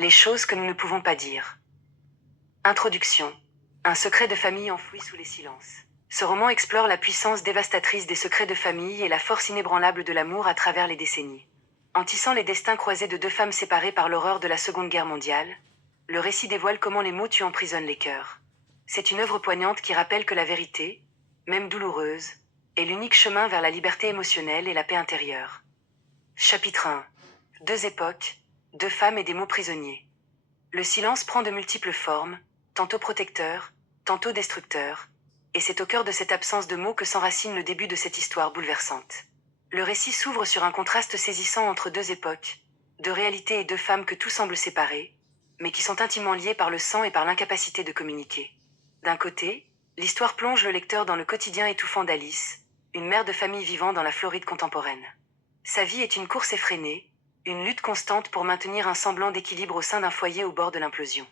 Les choses que nous ne pouvons pas dire. Introduction. Un secret de famille enfoui sous les silences. Ce roman explore la puissance dévastatrice des secrets de famille et la force inébranlable de l'amour à travers les décennies. En tissant les destins croisés de deux femmes séparées par l'horreur de la Seconde Guerre mondiale, le récit dévoile comment les mots tuent emprisonnent les cœurs. C'est une œuvre poignante qui rappelle que la vérité, même douloureuse, est l'unique chemin vers la liberté émotionnelle et la paix intérieure. Chapitre 1. Deux époques, deux femmes et des mots prisonniers. Le silence prend de multiples formes, tantôt protecteur, tantôt destructeur, et c'est au cœur de cette absence de mots que s'enracine le début de cette histoire bouleversante. Le récit s'ouvre sur un contraste saisissant entre deux époques, deux réalités et deux femmes que tout semble séparer, mais qui sont intimement liées par le sang et par l'incapacité de communiquer. D'un côté, l'histoire plonge le lecteur dans le quotidien étouffant d'Alice, une mère de famille vivant dans la Floride contemporaine. Sa vie est une course effrénée, une lutte constante pour maintenir un semblant d'équilibre au sein d'un foyer au bord de l'implosion.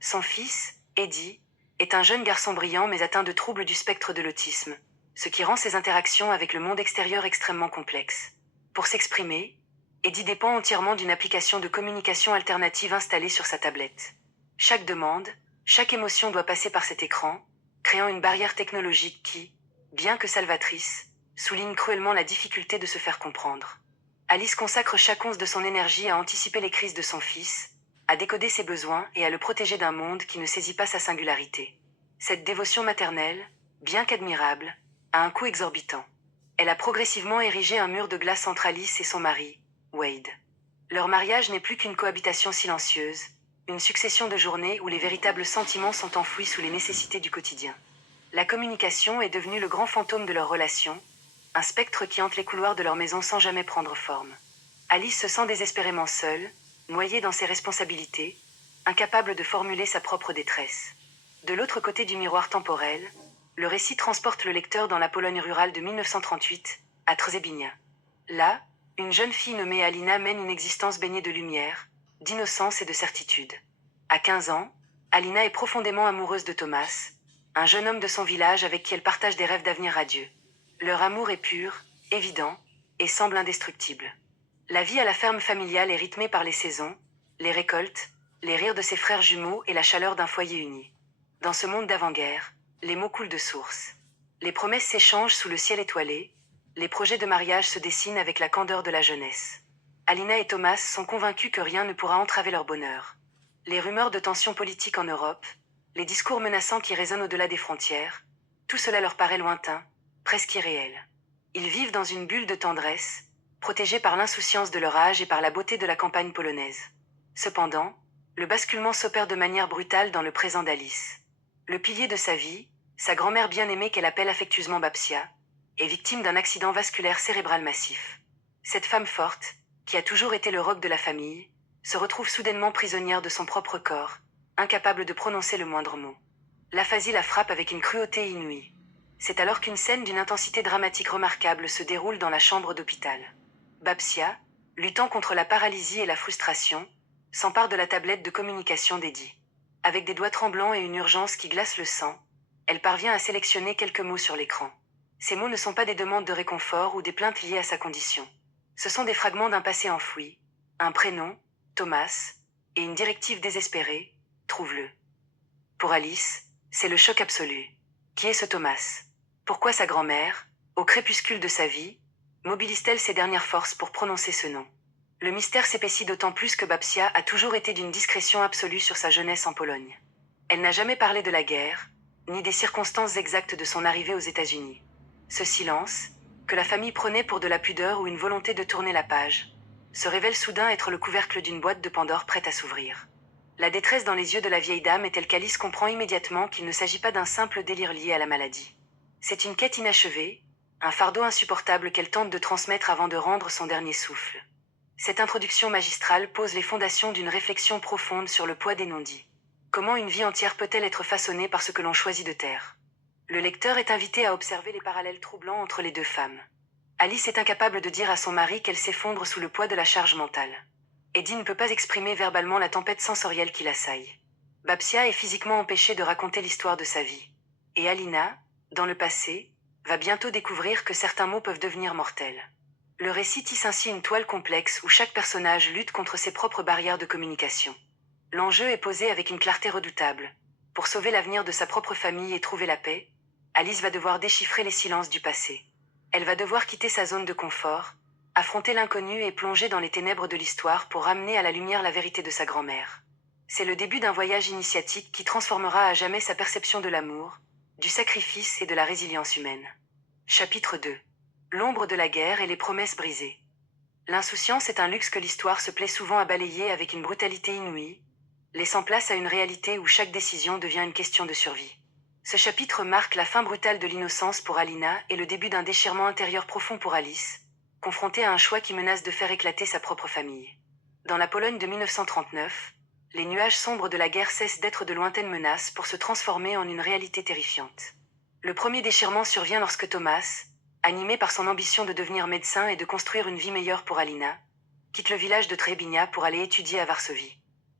Son fils, Eddie, est un jeune garçon brillant mais atteint de troubles du spectre de l'autisme, ce qui rend ses interactions avec le monde extérieur extrêmement complexes. Pour s'exprimer, Eddie dépend entièrement d'une application de communication alternative installée sur sa tablette. Chaque demande, chaque émotion doit passer par cet écran, créant une barrière technologique qui, bien que salvatrice, souligne cruellement la difficulté de se faire comprendre. Alice consacre chaque once de son énergie à anticiper les crises de son fils, à décoder ses besoins et à le protéger d'un monde qui ne saisit pas sa singularité. Cette dévotion maternelle, bien qu'admirable, a un coût exorbitant. Elle a progressivement érigé un mur de glace entre Alice et son mari, Wade. Leur mariage n'est plus qu'une cohabitation silencieuse, une succession de journées où les véritables sentiments sont enfouis sous les nécessités du quotidien. La communication est devenue le grand fantôme de leur relation, un spectre qui hante les couloirs de leur maison sans jamais prendre forme. Alice se sent désespérément seule, noyée dans ses responsabilités, incapable de formuler sa propre détresse. De l'autre côté du miroir temporel, le récit transporte le lecteur dans la Pologne rurale de 1938, à Trzebinia. Là, une jeune fille nommée Alina mène une existence baignée de lumière, d'innocence et de certitude. À 15 ans, Alina est profondément amoureuse de Thomas, un jeune homme de son village avec qui elle partage des rêves d'avenir radieux. Leur amour est pur, évident, et semble indestructible. La vie à la ferme familiale est rythmée par les saisons, les récoltes, les rires de ses frères jumeaux et la chaleur d'un foyer uni. Dans ce monde d'avant-guerre, les mots coulent de source. Les promesses s'échangent sous le ciel étoilé, les projets de mariage se dessinent avec la candeur de la jeunesse. Alina et Thomas sont convaincus que rien ne pourra entraver leur bonheur. Les rumeurs de tensions politiques en Europe, les discours menaçants qui résonnent au-delà des frontières, tout cela leur paraît lointain, presque irréel. Ils vivent dans une bulle de tendresse, protégés par l'insouciance de leur âge et par la beauté de la campagne polonaise. Cependant, le basculement s'opère de manière brutale dans le présent d'Alice. Le pilier de sa vie, sa grand-mère bien-aimée qu'elle appelle affectueusement Babcia, est victime d'un accident vasculaire cérébral massif. Cette femme forte, qui a toujours été le roc de la famille, se retrouve soudainement prisonnière de son propre corps, incapable de prononcer le moindre mot. L'aphasie la frappe avec une cruauté inouïe. C'est alors qu'une scène d'une intensité dramatique remarquable se déroule dans la chambre d'hôpital. Babcia, luttant contre la paralysie et la frustration, s'empare de la tablette de communication d'Eddie. Avec des doigts tremblants et une urgence qui glace le sang, elle parvient à sélectionner quelques mots sur l'écran. Ces mots ne sont pas des demandes de réconfort ou des plaintes liées à sa condition. Ce sont des fragments d'un passé enfoui, un prénom, Thomas, et une directive désespérée, trouve-le. Pour Alice, c'est le choc absolu. Qui est ce Thomas ? Pourquoi sa grand-mère, au crépuscule de sa vie, mobilise-t-elle ses dernières forces pour prononcer ce nom ? Le mystère s'épaissit d'autant plus que Babcia a toujours été d'une discrétion absolue sur sa jeunesse en Pologne. Elle n'a jamais parlé de la guerre, ni des circonstances exactes de son arrivée aux États-Unis. Ce silence, que la famille prenait pour de la pudeur ou une volonté de tourner la page, se révèle soudain être le couvercle d'une boîte de Pandore prête à s'ouvrir. La détresse dans les yeux de la vieille dame est telle qu'Alice comprend immédiatement qu'il ne s'agit pas d'un simple délire lié à la maladie. C'est une quête inachevée, un fardeau insupportable qu'elle tente de transmettre avant de rendre son dernier souffle. Cette introduction magistrale pose les fondations d'une réflexion profonde sur le poids des non-dits. Comment une vie entière peut-elle être façonnée par ce que l'on choisit de taire ? Le lecteur est invité à observer les parallèles troublants entre les deux femmes. Alice est incapable de dire à son mari qu'elle s'effondre sous le poids de la charge mentale. Eddie ne peut pas exprimer verbalement la tempête sensorielle qui l'assaille. Babcia est physiquement empêchée de raconter l'histoire de sa vie. Et Alina, dans le passé, va bientôt découvrir que certains mots peuvent devenir mortels. Le récit tisse ainsi une toile complexe où chaque personnage lutte contre ses propres barrières de communication. L'enjeu est posé avec une clarté redoutable. Pour sauver l'avenir de sa propre famille et trouver la paix, Alice va devoir déchiffrer les silences du passé. Elle va devoir quitter sa zone de confort, affronter l'inconnu et plonger dans les ténèbres de l'histoire pour ramener à la lumière la vérité de sa grand-mère. C'est le début d'un voyage initiatique qui transformera à jamais sa perception de l'amour, du sacrifice et de la résilience humaine. Chapitre 2. L'ombre de la guerre et les promesses brisées. L'insouciance est un luxe que l'histoire se plaît souvent à balayer avec une brutalité inouïe, laissant place à une réalité où chaque décision devient une question de survie. Ce chapitre marque la fin brutale de l'innocence pour Alina et le début d'un déchirement intérieur profond pour Alice, confrontée à un choix qui menace de faire éclater sa propre famille. Dans la Pologne de 1939, les nuages sombres de la guerre cessent d'être de lointaines menaces pour se transformer en une réalité terrifiante. Le premier déchirement survient lorsque Thomas, animé par son ambition de devenir médecin et de construire une vie meilleure pour Alina, quitte le village de Trebinja pour aller étudier à Varsovie.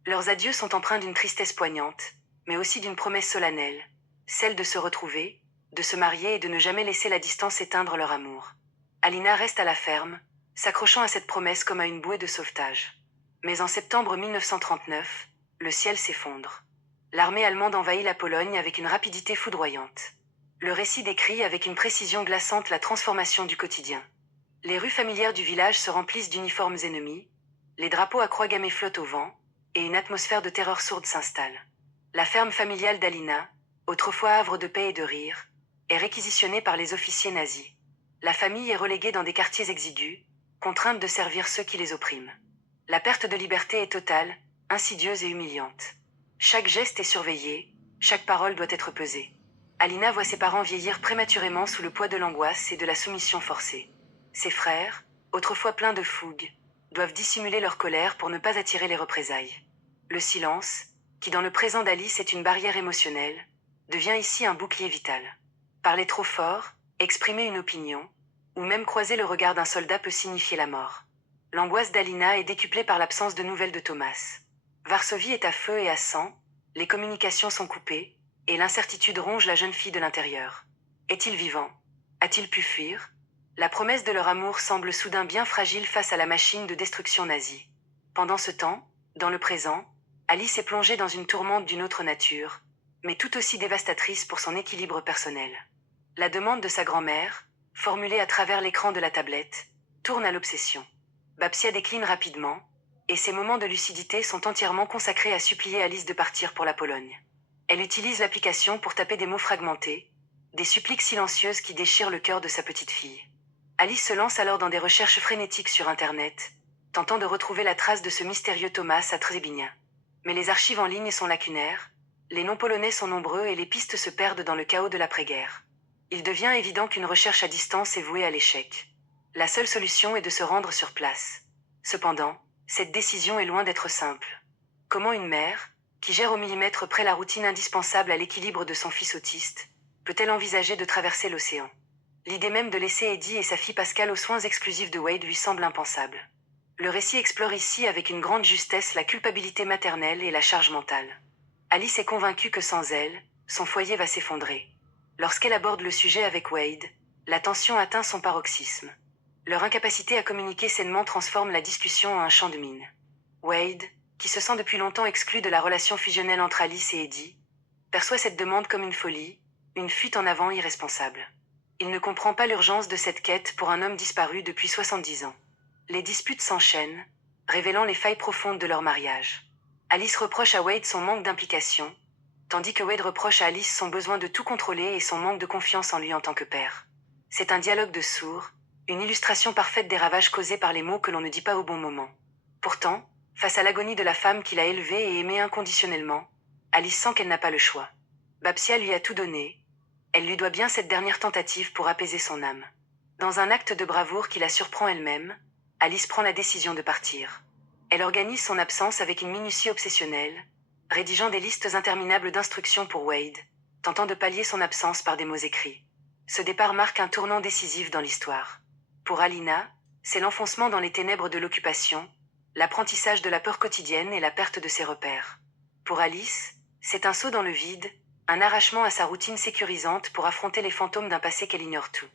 Leurs adieux sont empreints d'une tristesse poignante, mais aussi d'une promesse solennelle, celle de se retrouver, de se marier et de ne jamais laisser la distance éteindre leur amour. Alina reste à la ferme, s'accrochant à cette promesse comme à une bouée de sauvetage. Mais en septembre 1939, le ciel s'effondre. L'armée allemande envahit la Pologne avec une rapidité foudroyante. Le récit décrit avec une précision glaçante la transformation du quotidien. Les rues familières du village se remplissent d'uniformes ennemis, les drapeaux à croix gammées flottent au vent, et une atmosphère de terreur sourde s'installe. La ferme familiale d'Alina, autrefois havre de paix et de rire, est réquisitionnée par les officiers nazis. La famille est reléguée dans des quartiers exigus, contrainte de servir ceux qui les oppriment. La perte de liberté est totale, insidieuse et humiliante. Chaque geste est surveillé, chaque parole doit être pesée. Alina voit ses parents vieillir prématurément sous le poids de l'angoisse et de la soumission forcée. Ses frères, autrefois pleins de fougue, doivent dissimuler leur colère pour ne pas attirer les représailles. Le silence, qui dans le présent d'Alice est une barrière émotionnelle, devient ici un bouclier vital. Parler trop fort, exprimer une opinion, ou même croiser le regard d'un soldat peut signifier la mort. L'angoisse d'Alina est décuplée par l'absence de nouvelles de Thomas. Varsovie est à feu et à sang, les communications sont coupées, et l'incertitude ronge la jeune fille de l'intérieur. Est-il vivant? A-t-il pu fuir? La promesse de leur amour semble soudain bien fragile face à la machine de destruction nazie. Pendant ce temps, dans le présent, Alice est plongée dans une tourmente d'une autre nature, mais tout aussi dévastatrice pour son équilibre personnel. La demande de sa grand-mère, formulée à travers l'écran de la tablette, tourne à l'obsession. Babcia décline rapidement, et ses moments de lucidité sont entièrement consacrés à supplier Alice de partir pour la Pologne. Elle utilise l'application pour taper des mots fragmentés, des suppliques silencieuses qui déchirent le cœur de sa petite fille. Alice se lance alors dans des recherches frénétiques sur Internet, tentant de retrouver la trace de ce mystérieux Thomas à Trebinja. Mais les archives en ligne sont lacunaires, les noms polonais sont nombreux et les pistes se perdent dans le chaos de l'après-guerre. Il devient évident qu'une recherche à distance est vouée à l'échec. La seule solution est de se rendre sur place. Cependant, cette décision est loin d'être simple. Comment une mère, qui gère au millimètre près la routine indispensable à l'équilibre de son fils autiste, peut-elle envisager de traverser l'océan? L'idée même de laisser Eddie et sa fille Pascal aux soins exclusifs de Wade lui semble impensable. Le récit explore ici avec une grande justesse la culpabilité maternelle et la charge mentale. Alice est convaincue que sans elle, son foyer va s'effondrer. Lorsqu'elle aborde le sujet avec Wade, la tension atteint son paroxysme. Leur incapacité à communiquer sainement transforme la discussion en un champ de mine. Wade, qui se sent depuis longtemps exclu de la relation fusionnelle entre Alice et Eddie, perçoit cette demande comme une folie, une fuite en avant irresponsable. Il ne comprend pas l'urgence de cette quête pour un homme disparu depuis 70 ans. Les disputes s'enchaînent, révélant les failles profondes de leur mariage. Alice reproche à Wade son manque d'implication, tandis que Wade reproche à Alice son besoin de tout contrôler et son manque de confiance en lui en tant que père. C'est un dialogue de sourds, une illustration parfaite des ravages causés par les mots que l'on ne dit pas au bon moment. Pourtant, face à l'agonie de la femme qu'il a élevée et aimée inconditionnellement, Alice sent qu'elle n'a pas le choix. Babcia lui a tout donné. Elle lui doit bien cette dernière tentative pour apaiser son âme. Dans un acte de bravoure qui la surprend elle-même, Alice prend la décision de partir. Elle organise son absence avec une minutie obsessionnelle, rédigeant des listes interminables d'instructions pour Wade, tentant de pallier son absence par des mots écrits. Ce départ marque un tournant décisif dans l'histoire. Pour Alina, c'est l'enfoncement dans les ténèbres de l'occupation, l'apprentissage de la peur quotidienne et la perte de ses repères. Pour Alice, c'est un saut dans le vide, un arrachement à sa routine sécurisante pour affronter les fantômes d'un passé qu'elle ignore tout.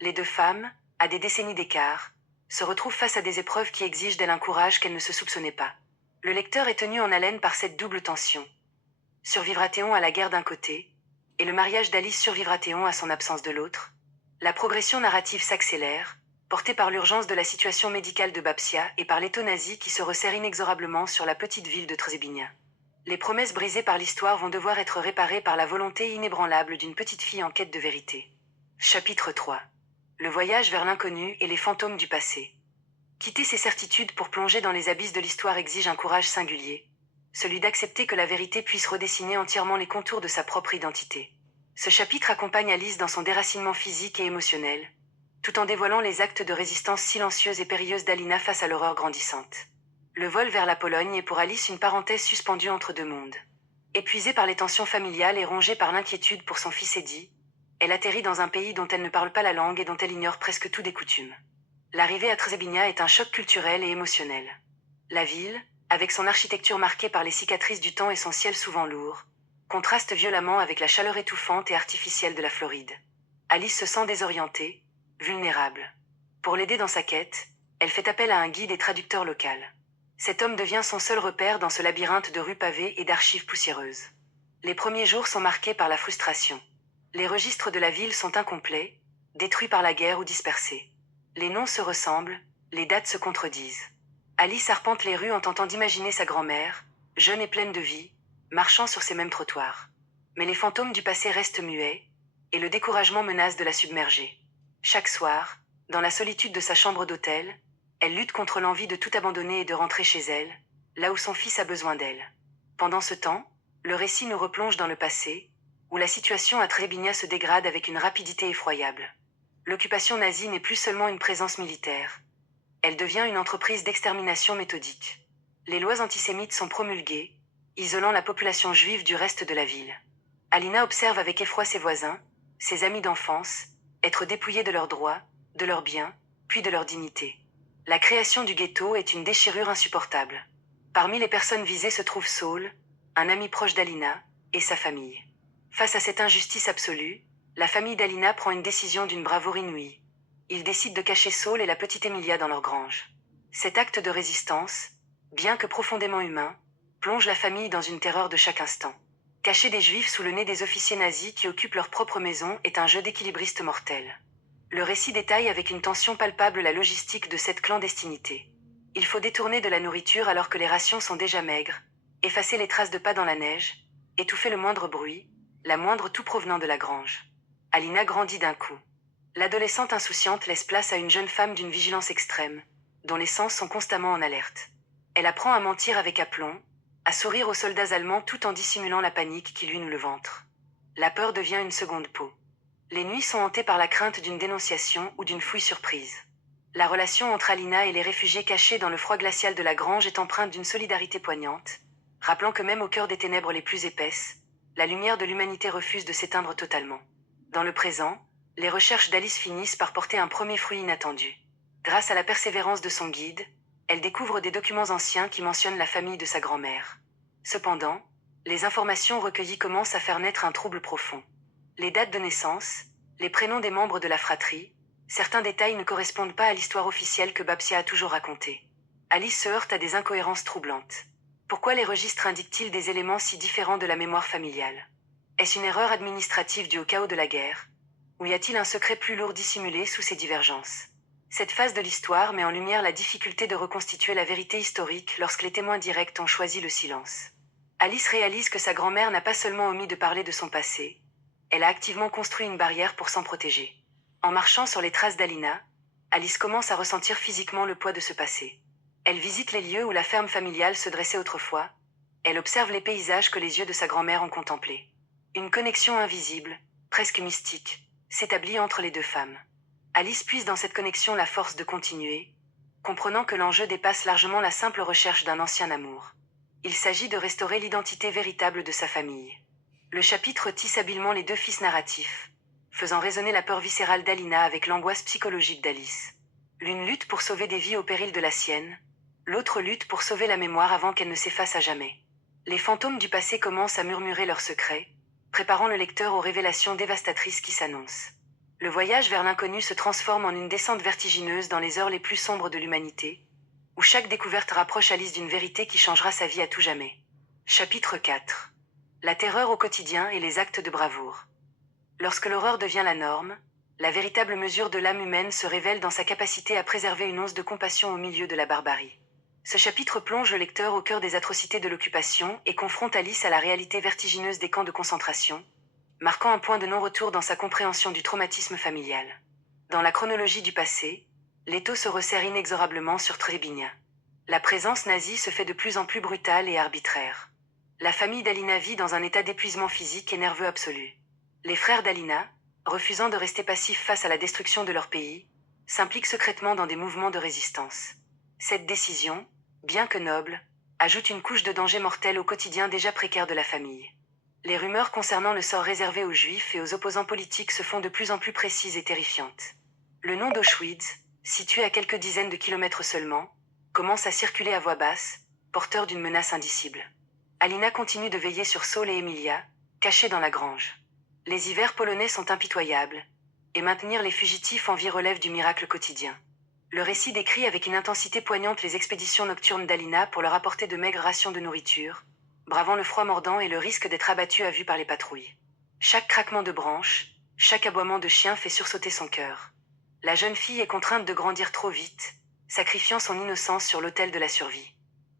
Les deux femmes, à des décennies d'écart, se retrouvent face à des épreuves qui exigent d'elle un courage qu'elle ne se soupçonnait pas. Le lecteur est tenu en haleine par cette double tension. Survivra-t-on à la guerre d'un côté, et le mariage d'Alice survivra-t-on à son absence de l'autre? La progression narrative s'accélère, portée par l'urgence de la situation médicale de Babsia et par l'euthanasie qui se resserre inexorablement sur la petite ville de Trzebinia. Les promesses brisées par l'histoire vont devoir être réparées par la volonté inébranlable d'une petite fille en quête de vérité. Chapitre 3. Le voyage vers l'inconnu et les fantômes du passé. Quitter ses certitudes pour plonger dans les abysses de l'histoire exige un courage singulier, celui d'accepter que la vérité puisse redessiner entièrement les contours de sa propre identité. Ce chapitre accompagne Alice dans son déracinement physique et émotionnel, tout en dévoilant les actes de résistance silencieuse et périlleuse d'Alina face à l'horreur grandissante. Le vol vers la Pologne est pour Alice une parenthèse suspendue entre deux mondes. Épuisée par les tensions familiales et rongée par l'inquiétude pour son fils Eddie, elle atterrit dans un pays dont elle ne parle pas la langue et dont elle ignore presque tout des coutumes. L'arrivée à Trzebinia est un choc culturel et émotionnel. La ville, avec son architecture marquée par les cicatrices du temps et son ciel souvent lourd, contraste violemment avec la chaleur étouffante et artificielle de la Floride. Alice se sent désorientée, vulnérable. Pour l'aider dans sa quête, elle fait appel à un guide et traducteur local. Cet homme devient son seul repère dans ce labyrinthe de rues pavées et d'archives poussiéreuses. Les premiers jours sont marqués par la frustration. Les registres de la ville sont incomplets, détruits par la guerre ou dispersés. Les noms se ressemblent, les dates se contredisent. Alice arpente les rues en tentant d'imaginer sa grand-mère, jeune et pleine de vie, marchant sur ces mêmes trottoirs. Mais les fantômes du passé restent muets, et le découragement menace de la submerger. Chaque soir, dans la solitude de sa chambre d'hôtel, elle lutte contre l'envie de tout abandonner et de rentrer chez elle, là où son fils a besoin d'elle. Pendant ce temps, le récit nous replonge dans le passé, où la situation à Trzebinia se dégrade avec une rapidité effroyable. L'occupation nazie n'est plus seulement une présence militaire. Elle devient une entreprise d'extermination méthodique. Les lois antisémites sont promulguées, isolant la population juive du reste de la ville. Alina observe avec effroi ses voisins, ses amis d'enfance, être dépouillés de leurs droits, de leurs biens, puis de leur dignité. La création du ghetto est une déchirure insupportable. Parmi les personnes visées se trouve Saul, un ami proche d'Alina, et sa famille. Face à cette injustice absolue, la famille d'Alina prend une décision d'une bravoure inouïe. Ils décident de cacher Saul et la petite Emilia dans leur grange. Cet acte de résistance, bien que profondément humain, plonge la famille dans une terreur de chaque instant. Cacher des juifs sous le nez des officiers nazis qui occupent leur propre maison est un jeu d'équilibriste mortel. Le récit détaille avec une tension palpable la logistique de cette clandestinité. Il faut détourner de la nourriture alors que les rations sont déjà maigres, effacer les traces de pas dans la neige, étouffer le moindre bruit, la moindre toux provenant de la grange. Alina grandit d'un coup. L'adolescente insouciante laisse place à une jeune femme d'une vigilance extrême, dont les sens sont constamment en alerte. Elle apprend à mentir avec aplomb, à sourire aux soldats allemands tout en dissimulant la panique qui lui noue le ventre. La peur devient une seconde peau. Les nuits sont hantées par la crainte d'une dénonciation ou d'une fouille surprise. La relation entre Alina et les réfugiés cachés dans le froid glacial de la grange est empreinte d'une solidarité poignante, rappelant que même au cœur des ténèbres les plus épaisses, la lumière de l'humanité refuse de s'éteindre totalement. Dans le présent, les recherches d'Alice finissent par porter un premier fruit inattendu. Grâce à la persévérance de son guide, elle découvre des documents anciens qui mentionnent la famille de sa grand-mère. Cependant, les informations recueillies commencent à faire naître un trouble profond. Les dates de naissance, les prénoms des membres de la fratrie, certains détails ne correspondent pas à l'histoire officielle que Babsia a toujours racontée. Alice se heurte à des incohérences troublantes. Pourquoi les registres indiquent-ils des éléments si différents de la mémoire familiale? Est-ce une erreur administrative due au chaos de la guerre? Ou y a-t-il un secret plus lourd dissimulé sous ces divergences? Cette phase de l'histoire met en lumière la difficulté de reconstituer la vérité historique lorsque les témoins directs ont choisi le silence. Alice réalise que sa grand-mère n'a pas seulement omis de parler de son passé, elle a activement construit une barrière pour s'en protéger. En marchant sur les traces d'Alina, Alice commence à ressentir physiquement le poids de ce passé. Elle visite les lieux où la ferme familiale se dressait autrefois, elle observe les paysages que les yeux de sa grand-mère ont contemplés. Une connexion invisible, presque mystique, s'établit entre les deux femmes. Alice puise dans cette connexion la force de continuer, comprenant que l'enjeu dépasse largement la simple recherche d'un ancien amour. Il s'agit de restaurer l'identité véritable de sa famille. Le chapitre tisse habilement les deux fils narratifs, faisant résonner la peur viscérale d'Alina avec l'angoisse psychologique d'Alice. L'une lutte pour sauver des vies au péril de la sienne, l'autre lutte pour sauver la mémoire avant qu'elle ne s'efface à jamais. Les fantômes du passé commencent à murmurer leurs secrets, préparant le lecteur aux révélations dévastatrices qui s'annoncent. Le voyage vers l'inconnu se transforme en une descente vertigineuse dans les heures les plus sombres de l'humanité, où chaque découverte rapproche Alice d'une vérité qui changera sa vie à tout jamais. Chapitre 4. La terreur au quotidien et les actes de bravoure. Lorsque l'horreur devient la norme, la véritable mesure de l'âme humaine se révèle dans sa capacité à préserver une once de compassion au milieu de la barbarie. Ce chapitre plonge le lecteur au cœur des atrocités de l'occupation et confronte Alice à la réalité vertigineuse des camps de concentration, marquant un point de non-retour dans sa compréhension du traumatisme familial. Dans la chronologie du passé, l'étau se resserre inexorablement sur Treblinka. La présence nazie se fait de plus en plus brutale et arbitraire. La famille d'Alina vit dans un état d'épuisement physique et nerveux absolu. Les frères d'Alina, refusant de rester passifs face à la destruction de leur pays, s'impliquent secrètement dans des mouvements de résistance. Cette décision, bien que noble, ajoute une couche de danger mortel au quotidien déjà précaire de la famille. Les rumeurs concernant le sort réservé aux Juifs et aux opposants politiques se font de plus en plus précises et terrifiantes. Le nom d'Auschwitz, situé à quelques dizaines de kilomètres seulement, commence à circuler à voix basse, porteur d'une menace indicible. Alina continue de veiller sur Saul et Emilia, cachés dans la grange. Les hivers polonais sont impitoyables, et maintenir les fugitifs en vie relève du miracle quotidien. Le récit décrit avec une intensité poignante les expéditions nocturnes d'Alina pour leur apporter de maigres rations de nourriture, bravant le froid mordant et le risque d'être abattue à vue par les patrouilles. Chaque craquement de branche, chaque aboiement de chien fait sursauter son cœur. La jeune fille est contrainte de grandir trop vite, sacrifiant son innocence sur l'autel de la survie.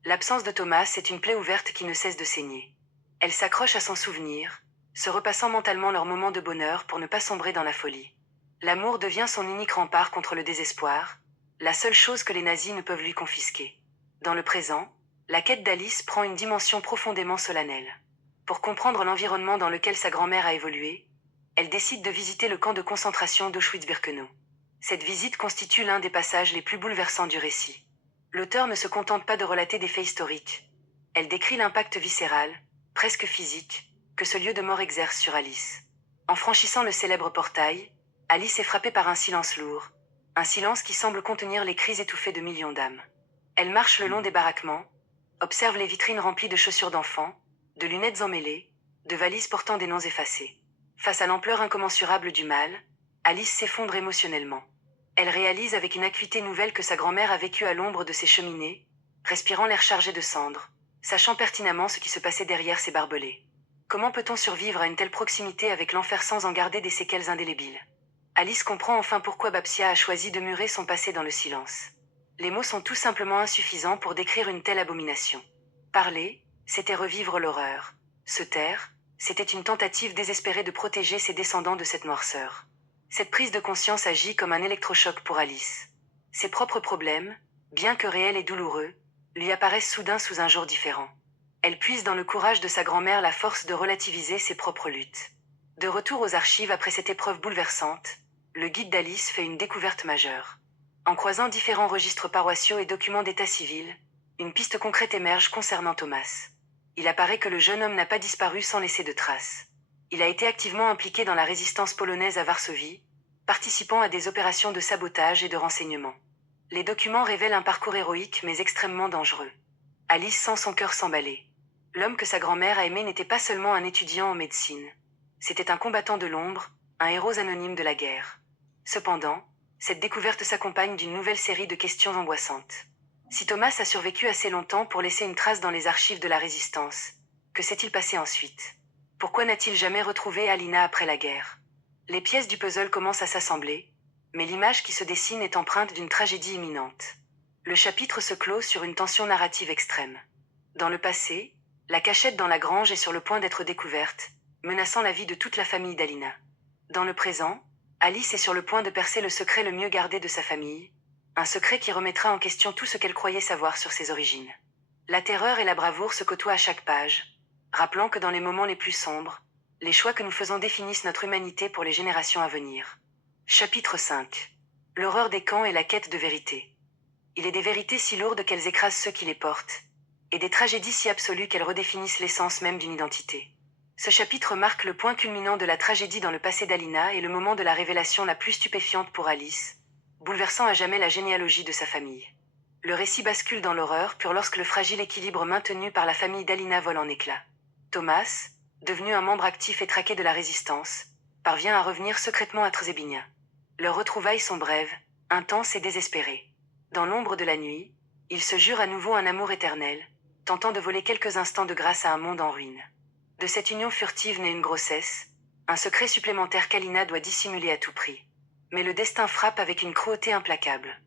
L'absence de Thomas est une plaie ouverte qui ne cesse de saigner. Elle s'accroche à son souvenir, se repassant mentalement leurs moments de bonheur pour ne pas sombrer dans la folie. L'amour devient son unique rempart contre le désespoir, la seule chose que les nazis ne peuvent lui confisquer. Dans le présent, la quête d'Alice prend une dimension profondément solennelle. Pour comprendre l'environnement dans lequel sa grand-mère a évolué, elle décide de visiter le camp de concentration d'Auschwitz-Birkenau. Cette visite constitue l'un des passages les plus bouleversants du récit. L'auteur ne se contente pas de relater des faits historiques. Elle décrit l'impact viscéral, presque physique, que ce lieu de mort exerce sur Alice. En franchissant le célèbre portail, Alice est frappée par un silence lourd, un silence qui semble contenir les cris étouffés de millions d'âmes. Elle marche le long des baraquements, observe les vitrines remplies de chaussures d'enfants, de lunettes emmêlées, de valises portant des noms effacés. Face à l'ampleur incommensurable du mal, Alice s'effondre émotionnellement. Elle réalise avec une acuité nouvelle que sa grand-mère a vécu à l'ombre de ses cheminées, respirant l'air chargé de cendres, sachant pertinemment ce qui se passait derrière ces barbelés. Comment peut-on survivre à une telle proximité avec l'enfer sans en garder des séquelles indélébiles? Alice comprend enfin pourquoi Babsia a choisi de murer son passé dans le silence. Les mots sont tout simplement insuffisants pour décrire une telle abomination. Parler, c'était revivre l'horreur. Se taire, c'était une tentative désespérée de protéger ses descendants de cette noirceur. Cette prise de conscience agit comme un électrochoc pour Alice. Ses propres problèmes, bien que réels et douloureux, lui apparaissent soudain sous un jour différent. Elle puise dans le courage de sa grand-mère la force de relativiser ses propres luttes. De retour aux archives après cette épreuve bouleversante, le guide d'Alice fait une découverte majeure. En croisant différents registres paroissiaux et documents d'état civil, une piste concrète émerge concernant Thomas. Il apparaît que le jeune homme n'a pas disparu sans laisser de traces. Il a été activement impliqué dans la résistance polonaise à Varsovie, participant à des opérations de sabotage et de renseignement. Les documents révèlent un parcours héroïque mais extrêmement dangereux. Alice sent son cœur s'emballer. L'homme que sa grand-mère a aimé n'était pas seulement un étudiant en médecine. C'était un combattant de l'ombre, un héros anonyme de la guerre. Cependant, cette découverte s'accompagne d'une nouvelle série de questions angoissantes. Si Thomas a survécu assez longtemps pour laisser une trace dans les archives de la résistance, que s'est-il passé ensuite? Pourquoi n'a-t-il jamais retrouvé Alina après la guerre? Les pièces du puzzle commencent à s'assembler, mais l'image qui se dessine est empreinte d'une tragédie imminente. Le chapitre se clôt sur une tension narrative extrême. Dans le passé, la cachette dans la grange est sur le point d'être découverte, menaçant la vie de toute la famille d'Alina. Dans le présent, Alice est sur le point de percer le secret le mieux gardé de sa famille, un secret qui remettra en question tout ce qu'elle croyait savoir sur ses origines. La terreur et la bravoure se côtoient à chaque page, rappelant que dans les moments les plus sombres, les choix que nous faisons définissent notre humanité pour les générations à venir. Chapitre 5. L'horreur des camps et la quête de vérité. Il est des vérités si lourdes qu'elles écrasent ceux qui les portent, et des tragédies si absolues qu'elles redéfinissent l'essence même d'une identité. Ce chapitre marque le point culminant de la tragédie dans le passé d'Alina et le moment de la révélation la plus stupéfiante pour Alice, bouleversant à jamais la généalogie de sa famille. Le récit bascule dans l'horreur pure lorsque le fragile équilibre maintenu par la famille d'Alina vole en éclats. Thomas, devenu un membre actif et traqué de la résistance, parvient à revenir secrètement à Trzebinien. Leurs retrouvailles sont brèves, intenses et désespérées. Dans l'ombre de la nuit, Ils se jurent à nouveau un amour éternel, tentant de voler quelques instants de grâce à un monde en ruine. De cette union furtive naît une grossesse, un secret supplémentaire qu'Alina doit dissimuler à tout prix. Mais le destin frappe avec une cruauté implacable.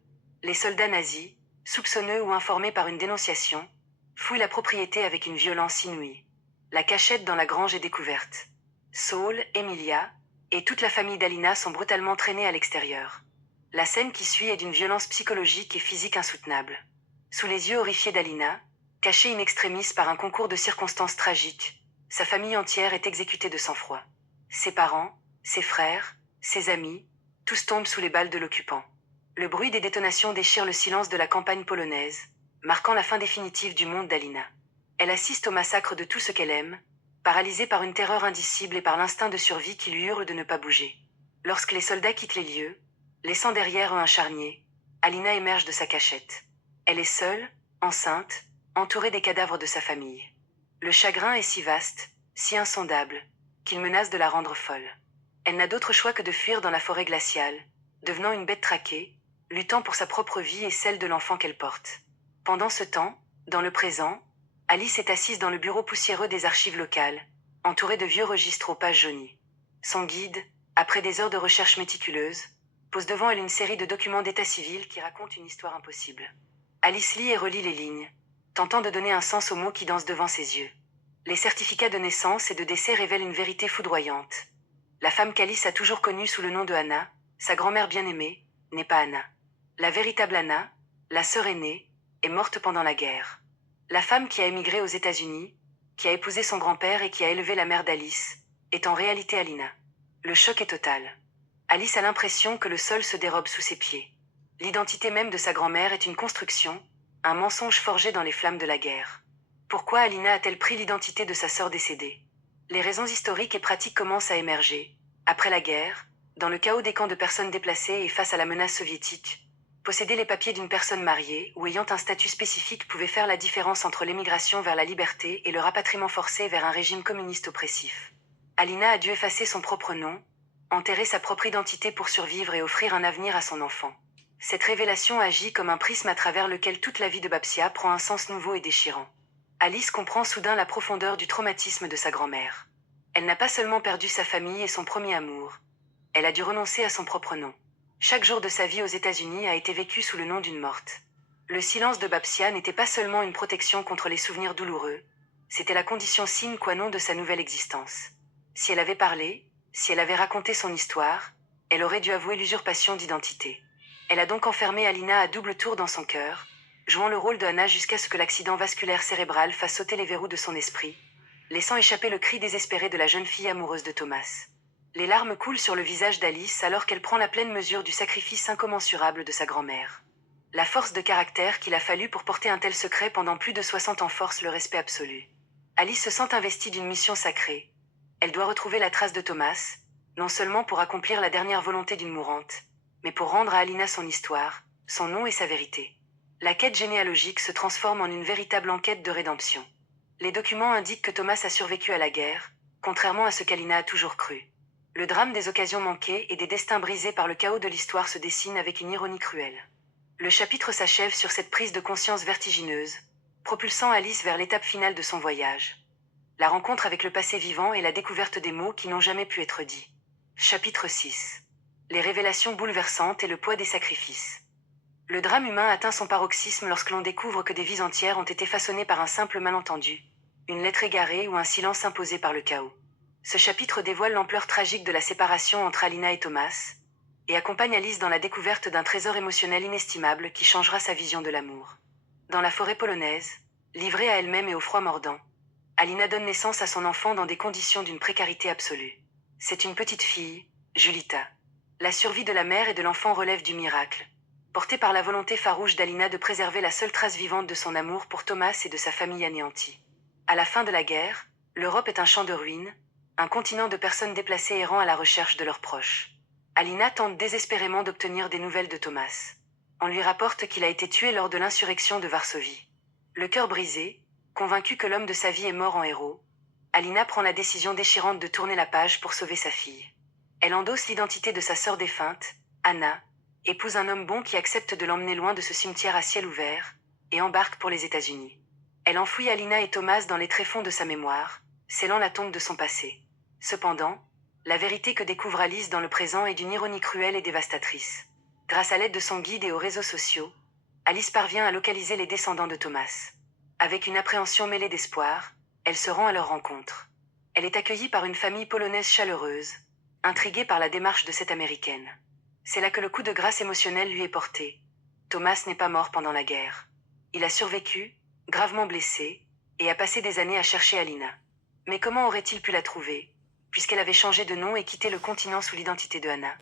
Les soldats nazis, soupçonneux ou informés par une dénonciation, fouillent la propriété avec une violence inouïe. La cachette dans la grange est découverte. Saul, Emilia et toute la famille d'Alina sont brutalement traînés à l'extérieur. La scène qui suit est d'une violence psychologique et physique insoutenable. Sous les yeux horrifiés d'Alina, cachée in extremis par un concours de circonstances tragiques, sa famille entière est exécutée de sang-froid. Ses parents, ses frères, ses amis, tous tombent sous les balles de l'occupant. Le bruit des détonations déchire le silence de la campagne polonaise, marquant la fin définitive du monde d'Alina. Elle assiste au massacre de tout ce qu'elle aime, paralysée par une terreur indicible et par l'instinct de survie qui lui hurle de ne pas bouger. Lorsque les soldats quittent les lieux, laissant derrière eux un charnier, Alina émerge de sa cachette. Elle est seule, enceinte, entourée des cadavres de sa famille. Le chagrin est si vaste, si insondable, qu'il menace de la rendre folle. Elle n'a d'autre choix que de fuir dans la forêt glaciale, devenant une bête traquée, luttant pour sa propre vie et celle de l'enfant qu'elle porte. Pendant ce temps, dans le présent, Alice est assise dans le bureau poussiéreux des archives locales, entourée de vieux registres aux pages jaunies. Son guide, après des heures de recherche méticuleuse, pose devant elle une série de documents d'état civil qui racontent une histoire impossible. Alice lit et relit les lignes, tentant de donner un sens aux mots qui dansent devant ses yeux. Les certificats de naissance et de décès révèlent une vérité foudroyante. La femme qu'Alice a toujours connue sous le nom de Anna, sa grand-mère bien-aimée, n'est pas Anna. La véritable Anna, la sœur aînée, est morte pendant la guerre. La femme qui a émigré aux États-Unis, qui a épousé son grand-père et qui a élevé la mère d'Alice, est en réalité Alina. Le choc est total. Alice a l'impression que le sol se dérobe sous ses pieds. L'identité même de sa grand-mère est une construction, un mensonge forgé dans les flammes de la guerre. Pourquoi Alina a-t-elle pris l'identité de sa sœur décédée? Les raisons historiques et pratiques commencent à émerger. Après la guerre, dans le chaos des camps de personnes déplacées et face à la menace soviétique, posséder les papiers d'une personne mariée ou ayant un statut spécifique pouvait faire la différence entre l'émigration vers la liberté et le rapatriement forcé vers un régime communiste oppressif. Alina a dû effacer son propre nom, enterrer sa propre identité pour survivre et offrir un avenir à son enfant. Cette révélation agit comme un prisme à travers lequel toute la vie de Babsia prend un sens nouveau et déchirant. Alice comprend soudain la profondeur du traumatisme de sa grand-mère. Elle n'a pas seulement perdu sa famille et son premier amour, elle a dû renoncer à son propre nom. Chaque jour de sa vie aux États-Unis a été vécu sous le nom d'une morte. Le silence de Babsia n'était pas seulement une protection contre les souvenirs douloureux, c'était la condition sine qua non de sa nouvelle existence. Si elle avait parlé, si elle avait raconté son histoire, elle aurait dû avouer l'usurpation d'identité. Elle a donc enfermé Alina à double tour dans son cœur, jouant le rôle de Anna jusqu'à ce que l'accident vasculaire cérébral fasse sauter les verrous de son esprit, laissant échapper le cri désespéré de la jeune fille amoureuse de Thomas. Les larmes coulent sur le visage d'Alice alors qu'elle prend la pleine mesure du sacrifice incommensurable de sa grand-mère. La force de caractère qu'il a fallu pour porter un tel secret pendant plus de 60 ans force le respect absolu. Alice se sent investie d'une mission sacrée. Elle doit retrouver la trace de Thomas, non seulement pour accomplir la dernière volonté d'une mourante, mais pour rendre à Alina son histoire, son nom et sa vérité. La quête généalogique se transforme en une véritable enquête de rédemption. Les documents indiquent que Thomas a survécu à la guerre, contrairement à ce qu'Alina a toujours cru. Le drame des occasions manquées et des destins brisés par le chaos de l'histoire se dessine avec une ironie cruelle. Le chapitre s'achève sur cette prise de conscience vertigineuse, propulsant Alice vers l'étape finale de son voyage. La rencontre avec le passé vivant et la découverte des mots qui n'ont jamais pu être dits. Chapitre 6. Les révélations bouleversantes et le poids des sacrifices. Le drame humain atteint son paroxysme lorsque l'on découvre que des vies entières ont été façonnées par un simple malentendu, une lettre égarée ou un silence imposé par le chaos. Ce chapitre dévoile l'ampleur tragique de la séparation entre Alina et Thomas, et accompagne Alice dans la découverte d'un trésor émotionnel inestimable qui changera sa vision de l'amour. Dans la forêt polonaise, livrée à elle-même et au froid mordant, Alina donne naissance à son enfant dans des conditions d'une précarité absolue. C'est une petite fille, Julita. La survie de la mère et de l'enfant relève du miracle, portée par la volonté farouche d'Alina de préserver la seule trace vivante de son amour pour Thomas et de sa famille anéantie. À la fin de la guerre, l'Europe est un champ de ruines, un continent de personnes déplacées errant à la recherche de leurs proches. Alina tente désespérément d'obtenir des nouvelles de Thomas. On lui rapporte qu'il a été tué lors de l'insurrection de Varsovie. Le cœur brisé, convaincue que l'homme de sa vie est mort en héros, Alina prend la décision déchirante de tourner la page pour sauver sa fille. Elle endosse l'identité de sa sœur défunte, Anna, épouse un homme bon qui accepte de l'emmener loin de ce cimetière à ciel ouvert, et embarque pour les États-Unis. Elle enfouit Alina et Thomas dans les tréfonds de sa mémoire, scellant la tombe de son passé. Cependant, la vérité que découvre Alice dans le présent est d'une ironie cruelle et dévastatrice. Grâce à l'aide de son guide et aux réseaux sociaux, Alice parvient à localiser les descendants de Thomas. Avec une appréhension mêlée d'espoir, elle se rend à leur rencontre. Elle est accueillie par une famille polonaise chaleureuse, intriguée par la démarche de cette Américaine. C'est là que le coup de grâce émotionnel lui est porté. Thomas n'est pas mort pendant la guerre. Il a survécu, gravement blessé, et a passé des années à chercher Alina. Mais comment aurait-il pu la trouver, puisqu'elle avait changé de nom et quitté le continent sous l'identité de Hannah?